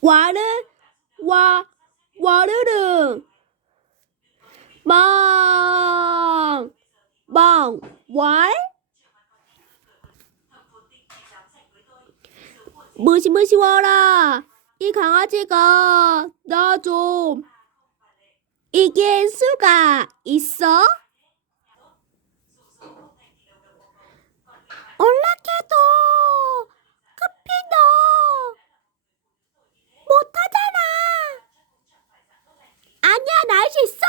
와르 와 와르르 망 망, 왈? 무시무시워라. 이 강아지가 나 좀 이길 수가 있어? Reggie, so